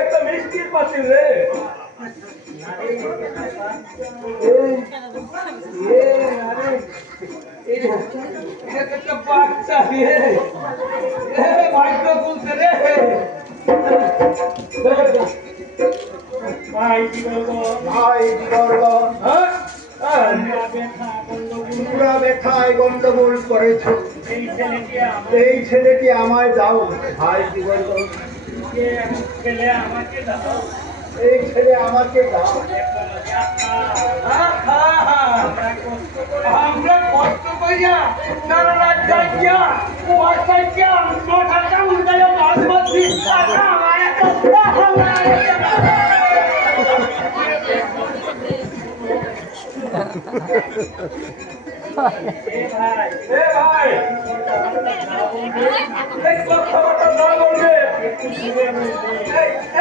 একটা মিষ্টির পাতিল রে। একটা বাচ্চা রে, ভাগ্য খুলছে রে। ভাই কি বলবো, ভাই কি বলবো, পুরা ব্যথায় গন্ডগোল করেছ। এই ছেলেটি আমায় দাও। ভাই কি বলবো, এই ছেলে আমাকে দাও। আমরা কষ্ট করিয়া সারা রাত জাগিয়া কুয়াশায় মাথাটা উল্টাইয়া মাছ মারছি।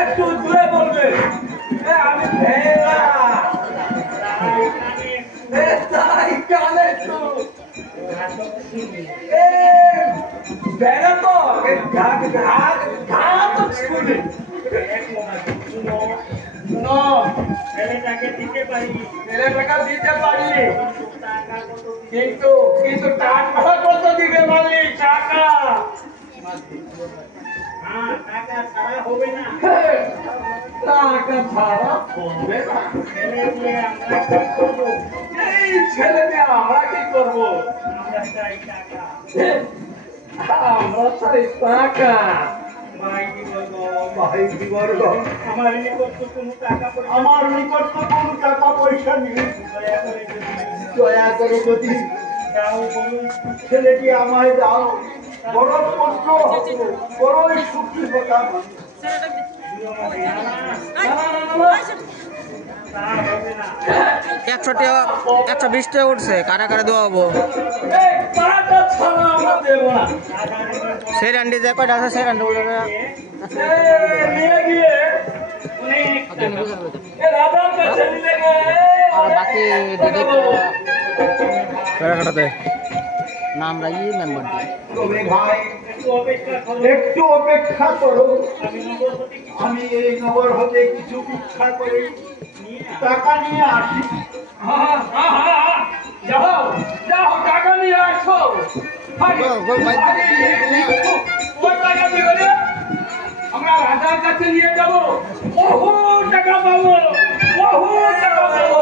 একটু দূরে বলবে। আমি বেড়া তো ছেলেটাকে দিতে পারি, ছেলেটাকে দিতে পারি, কিন্তু কিন্তু টাকা কত দিবে মালিক? টাকা টাকা ছাড়া হবে না, টাকা ছাড়া হবে না। ছেলে দিয়ে আমরা কি করবো? এই ছেলে দিয়ে আমরা কি করবো? আমরা চাই টাকা, আমরা চাই টাকা। ভাই কি বলবো, ভাই কি বলবো, আমার নিকট তো কোনো টাকা পয়সা, আমার নিকট তো কোনো টাকা পয়সা নেই। দয়া করে যদি দাও, বলুন ছেলেটি আমায় দাও। বড় কষ্ট, বড়ই সুখী হতাম। 120 টাকা উঠছে, কারা কারা দেওয়াবো? সেই রান্ডি যে কয়টা আছে সেই রান্ডি আর বাকি কাটাতে নাম রাখি মেম্বার একটু অপেক্ষা করো, আমি এই নগর হতে কিছু ভিক্ষা করে টাকা নিয়ে আসি। যাও যাও, টাকা নিয়ে আসো। আমরা রাজার কাছে নিয়ে যাবো, বহু টাকা পাবো, বহু টাকা পাবো।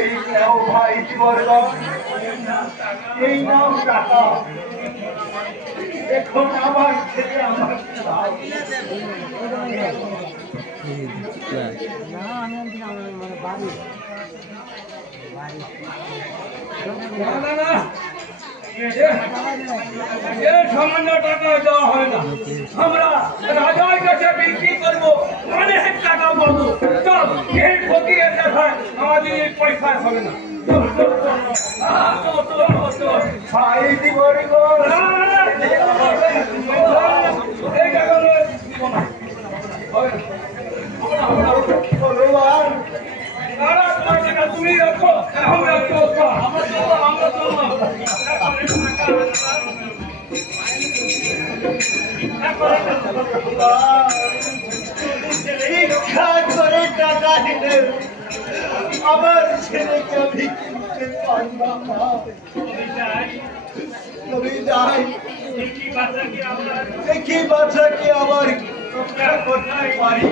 এই নাও ভাই জীবনগণ, এই নাও টাকা। এখন আমার ছেলে আমার চাই। না না, সামান্য টাকা দেওয়া হয় না, আমরা রাজার কাছে বিক্রি করবো, অনেক টাকা পাবো। চল, এই ফকিরের দেখায় আমাদের পয়সা হবে না। ভাই জীবনগণ, এই টাকা ভগবান, তুমি রাখো, আমরা চলবো, আমরা চলবো। ভিক্ষা করে টাকা দিলে আমার ছেলেকে ভিক্ষে পারবা না। দেখি বাচ্চাকে আবার রক্ষা করতে পারি।